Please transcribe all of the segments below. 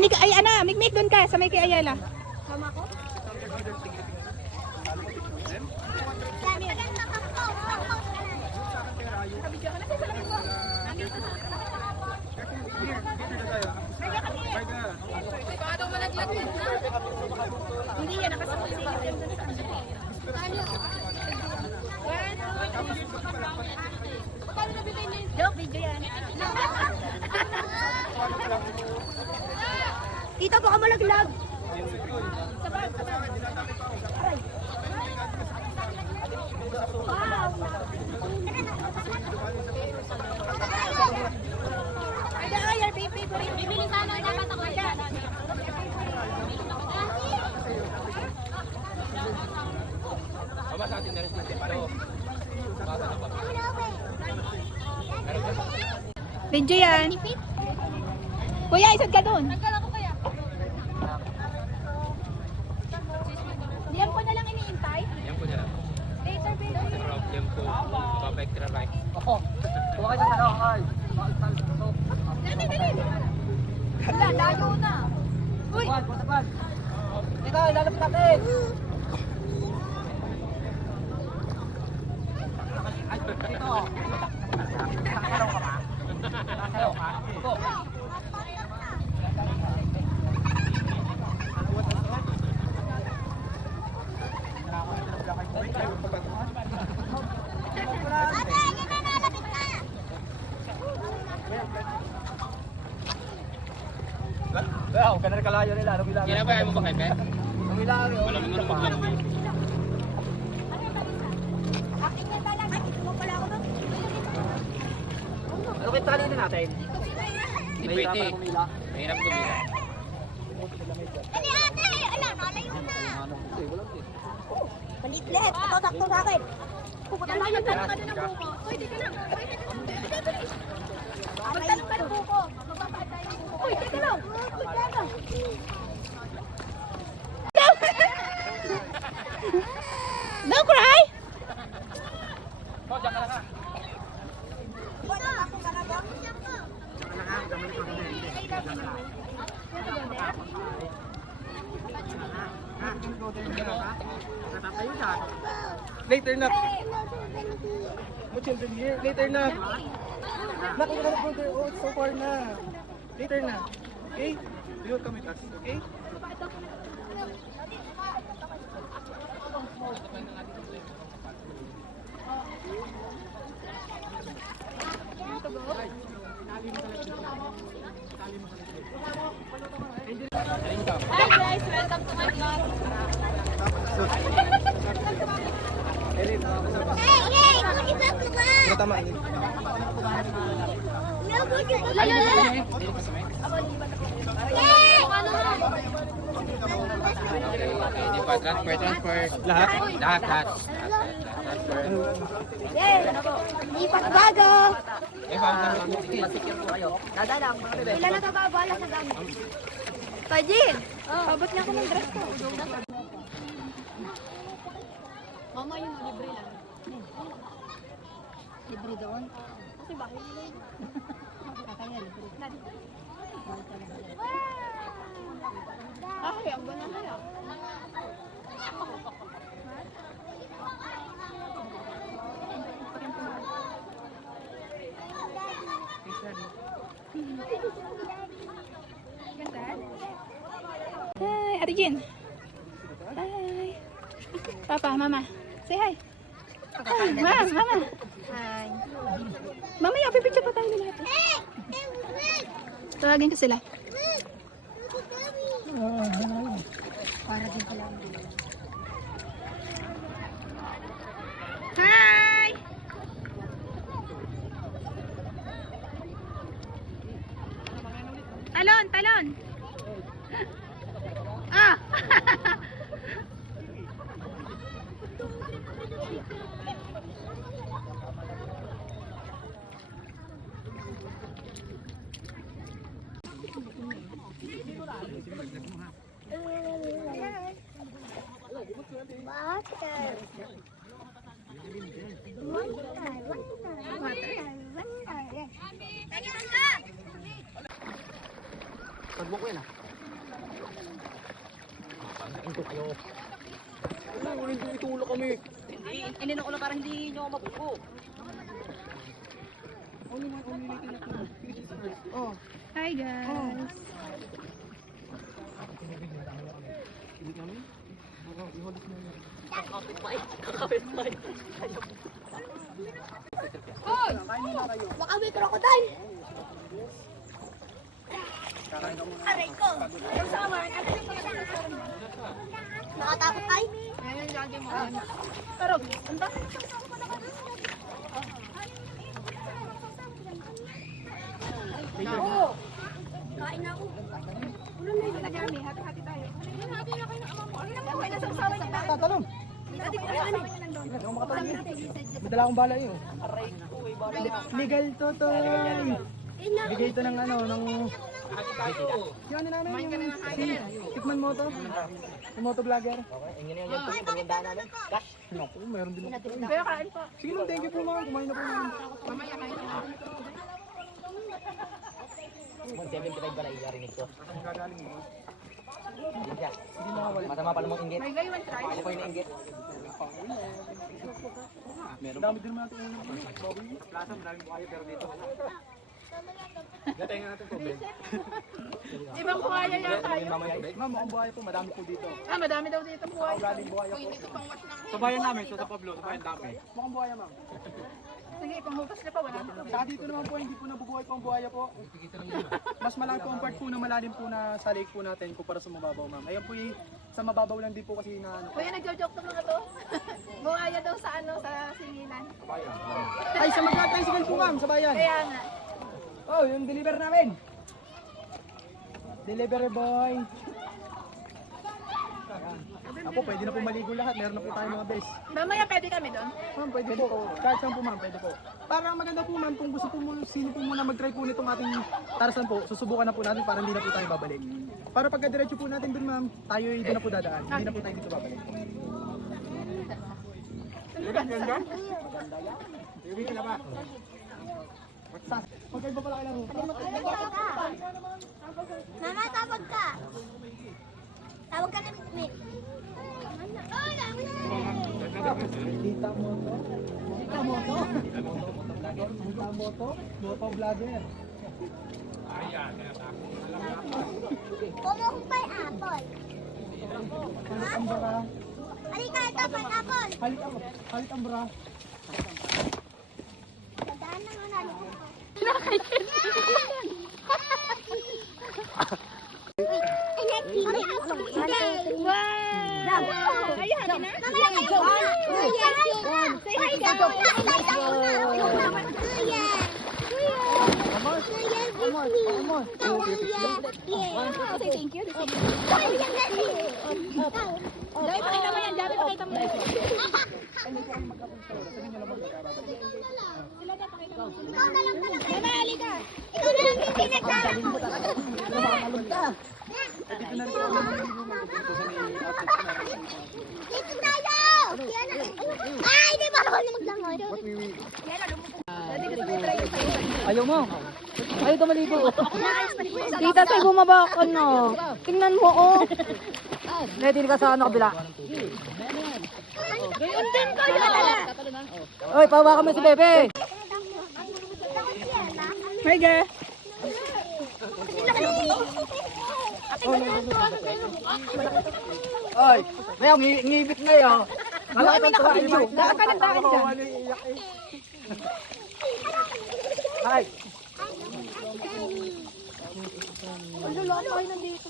Ay, ana, mikmik doon ka sa may kay Ayala. Sama ko? Hindi yan, nakasabi. Joke, video yan. Tito, baka malaglag. Wow. Ay, your favorite. Bibili sana dapat ako yan. Video yan. Kuya, isad ka doon. Nagkala ko kaya. Diyan ko na lang iniintay. Yan po na lang. Later, baby. Problem ko, babalik na right. Dali, dali. Wala, layo na. Uy, Ito, ilalapit natin. Ito. Nakakalaw ka ba? Nakakalaw ka? Ito. Huwag ka na rin kalayo nila. Kinabayan mo ba kay Pep? Lumilayo. Malamig mo naman lang. Akin na talaga. Ito pala ako doon. Ano kayo tali na natin? Hindi pwede. Kumila. Mahirap gumila. Dali ate! Ala, nalayo na. Hindi, walang din. Palit-let. Ito, sakto sa akin. Magtanong ka na ng buko. Uy, teka lang. Magtanong ka ng buko. Magbabaan tayo ng buko. Uy, teka lang. No cry. Oh, diyan ka na nga. Later na. What's children here? Later na. Naku, na brother. Oh, it's so far na. Later na. Okay? You will come with us. Okay? Hi guys, welcome to my vlog. Hey, look at that one. Tama ini. No, look at that. Hey! Hindi pa, transfer. Lahat? Lahat. Yay! Lipat bago! Eh, paano naman? Dadalang. Ilan na kababala sa gamit? Pajin. Pabot na ako ng dress ko. Mama yung libre lang. Libre doon? Kasi bakit nila yun? Kakaya libre. Ay, ang ganda na yan. Hi, Ate Jean. Hi. Papa, Mama. Say hi. Hi, Mama. Hi. Mamaya, pipicture pa tayo nila. Tawagin ko sila. Para din pala. Hi! Talon, talon. Ah! Pagbuko yan ah. Wala, itulog kami. Hindi na ulo para hindi nyo mabuko. Oh. Hi guys. Hindi kami? Iholis mo na. Kakapit pa eh. Hoy! Baka may crocodile! Aray ko! Nakatakot tayo? Ngayon, lagi mo. Pero, anda? Oo! Kain na ako. Ulo na yung nagami. Hati-hati tayo. Hati na kayo ng ama mo. Ano na kayo? Nasasawa niya na. Tatalon. Hindi ko na ano. Hindi ako makatalo. Madala akong bala yun. Legal to, Toy. Bigay ito ng ano, ng... Yung ano namin, yung... Tikman mo to. Yung motovlogger. Naku, meron din ako. Pero kain po. Sige lang, thank you po mga. Kumain na po mga. Mamaya kain na. 175 pala i-arinig ko. Ang gagaling mo. Hindi siya. Hindi nakawala. Masama pala mong inggit. May gaywan try. Ako yung inggit. Meron. Dami din naman natin ulam. Bobby. Plaza, maraming buhaya pero dito. Gatay nga natin po, Ben. Ibang buhaya yata yun. Ma'am, mukhang buhaya po. Madami po dito. Ah, madami daw dito buhaya. Galing buhaya po. Sa bayan namin, sa Pablo, sa bayan dami. Mukhang buhaya, ma'am. Sige, panghugas niya pa. Wala na. Sa dito naman po, hindi po nabubuhay po ang buhaya po. Mas malaki po ang part po na malalim po na sa lake po natin kumpara sa mababaw, ma'am. Ayan po yung sa mababaw lang din po kasi na ano. Kuya, nagjo-joke na mga to. Buhaya daw sa ano, sa singilan. Ay, sa mag-tricycle po, ma'am, sa bayan. Kaya nga. Oh, yung deliver namin. Delivery boy. Ayan. Ako, pwede na po maligo lahat. Meron na po tayong mga base. Mamaya pwede kami doon. Ma'am, pwede po. Kahit saan po, ma'am, pwede po. Parang maganda po, ma'am, kung gusto po mo, sino po muna mag-try po nitong ating tarasan po, susubukan na po natin para hindi na po tayo babalik. Para pagka-diretso po natin dun, ma'am, tayo doon na po dadaan. Hindi na po tayo dito babalik. Magkaiba pala kailang ruta. Mama, tawag ka. Tawag ka na Mitmit. Dita Moto. Dita Moto. Dita Moto. Moto vlogger. Kumuha pa yung apple. Halit ang bara. Halika, ito pa yung apple. Halit ang bara. Tandaan na nga nalo. Wow! Ayan na. Mamaya kayo. Say hi daw. Okay, thank you. Dahil pakita mo yan, dahil pakita mo yan. Mama, halika. Ikaw na lang yung pinagdaan mo. Dito tayo! Ay, di ba ako na maglangoy? Ayaw mo. Ayaw ka maligo. Tita, tayo bumaba ka na. Tingnan mo, oh. Ready ka sa ano kabila. Gayundin ko yun! Oy, pawa kami si Bebe. Hi, girl. Oy, may ngibit ngayon. Malaki ang tuwa niyo. Daan ka ng daan dyan. Hi. Ano lang tayo nandito?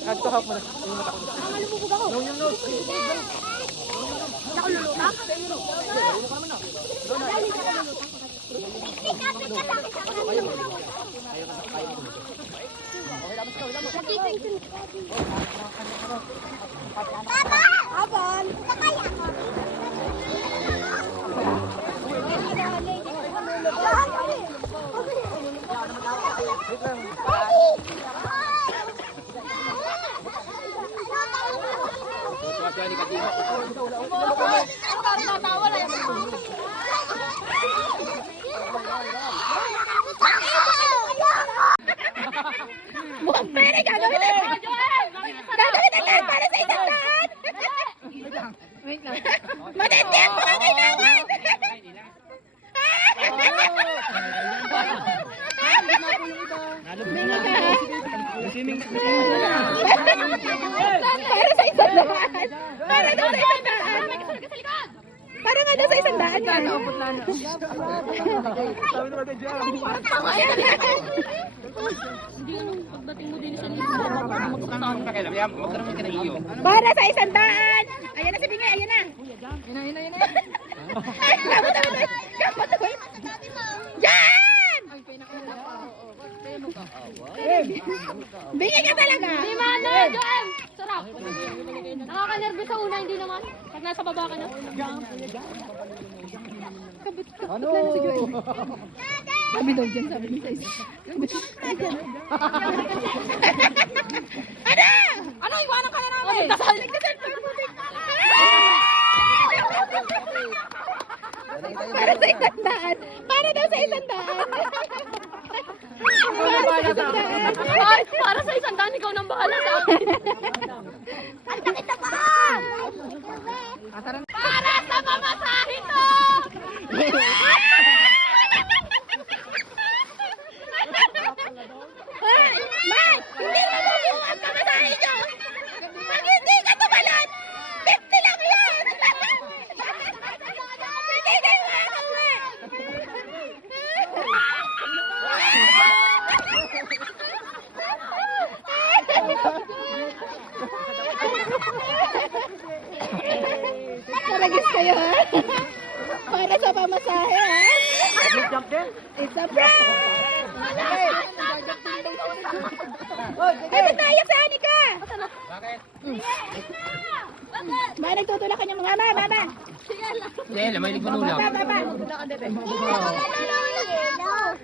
Kahit hawak mo na. Yung mata ko. Yung nose. Papa! Abon! Sakay ako! Matindi ang mga kailangan! Bingo ka ha? Para sa isang daan! Para daw sa isang daan! Para nga daw sa isang daan yan! Para sa isang daan! Ayan na si Bingay, ayan na! Ay, dapat. Diyan! Bingay ka talaga! Di mano, Joem! Sarap! Nakaka-nervous sa una, hindi naman. Pag nasa baba ka na. Ano? Sabi daw dyan, sabi niya sa isa. Ano? Ano, iwanan ka na namin! Nagdasal pa ang tubig. Para sa isang daan. Para daw sa isang daan. Para sa isang daan. Ay, para sa isang daan, ikaw nang bahala sa akin. Para sa mamasahe to! Mike! Hindi na mabuo ang pamasahe nyo! Pag hindi ka tumalon, 50 lang yan! Hindi kayo makakauwi! Karagis kayo ha? Para sa pamasahe ha? It's a prank! Ay, ba't naiyak sa Anika? Bakit? Ba, nagtutulak ka niya mga mama, mama. Hindi, mahilig manulak. Baba.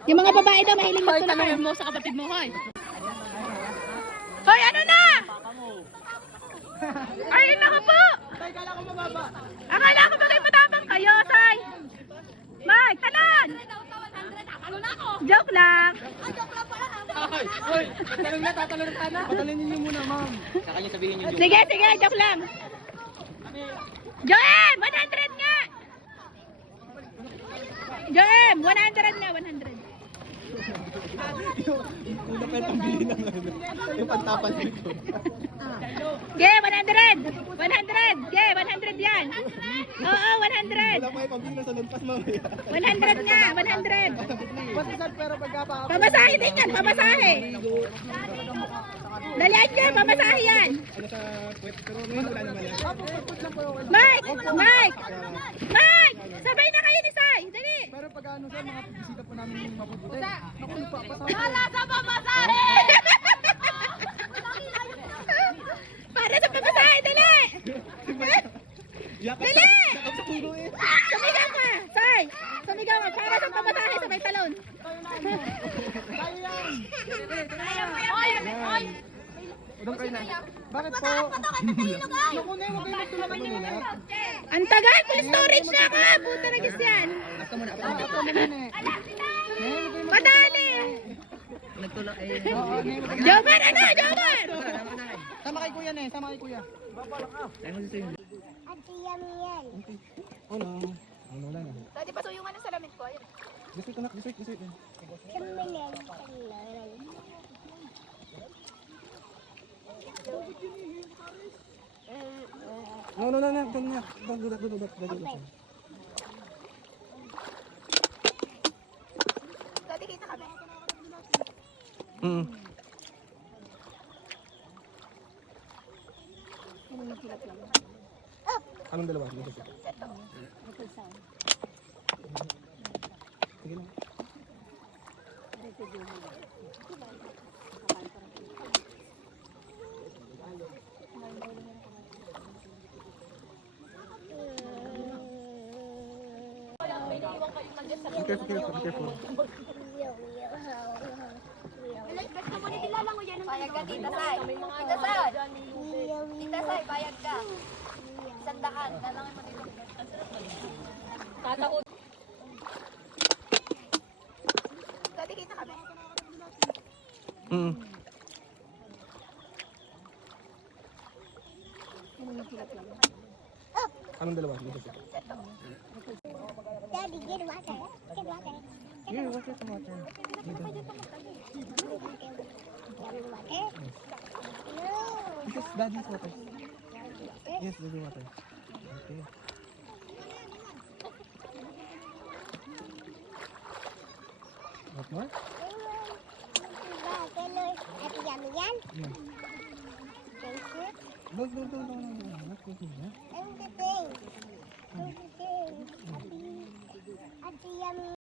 Yung mga babae daw mahilig magtulak. Hoy, mo sa kapatid mo, hoy. Hoy, ano na? Ayun na ka po. Akala ko ba kayo matapang kayo, Say? Mike, talon! Ano na ako? Joke lang. Hoy! Tatalon na, tatalon na sana. Patalinin niyo muna, ma'am. Sa kanya sabihin yung Sige, joke lang. Joem, 100 nga! Joem, 100 nga, 100. Una pa yung pambili ng ano. Yung pantapan dito. Ge, 100! 100! Ge, 100 yan! Oo, 100! Wala pa yung pambili sa lampas, mamaya. 100 nga, 100! Pasisan pero pagkapa. Pamasahe din yan, pamasahe! Dalian dyan, pamasahe yan! Ano sa puwet, pero ngayon wala naman yan. Mike! Mike! Mike! Sabay na kayo ni Sai! Dali! Pero pag ano sa mga bisita po namin yung mapuputi. Naku, pa, Para sa mamasahe! Para sa pamasahe, dali! Dali! Sumigaw ka! Sai! Sumigaw ka! Para sa pamasahe sa may talon! Hoy! Udong kayo na. Bakit po? Naku na, huwag kayo magtulak muna. Ang tagal! Full storage na ka! Puta na gis yan! Ako muna eh. Patali! Jomar! Ano? Jomar! Sama kay kuya na eh, sama kay kuya. Ano? Ano wala na. Dati pasuyungan ng salamin ko. Ayun. Gusto ko na, gusto. No. Dati kita kami. Anong dalawa? Sige na. Be careful. Payag ka, Tita Sai. Tita Sai. Tita Sai, payag ka. 100. Dalangin mo dito. Tataot. Dati kita kami. Anong Anong dalawa? Dito siya. Daddy, get water. Get water. Here, water to water. Dito. Water? No. This is daddy's water. Yes, daddy water. Okay. What more? Ate Yummy yan? Yeah. Thank you. No. Not cooking, huh? I'm the thing. I'm the thing. Ate Yummy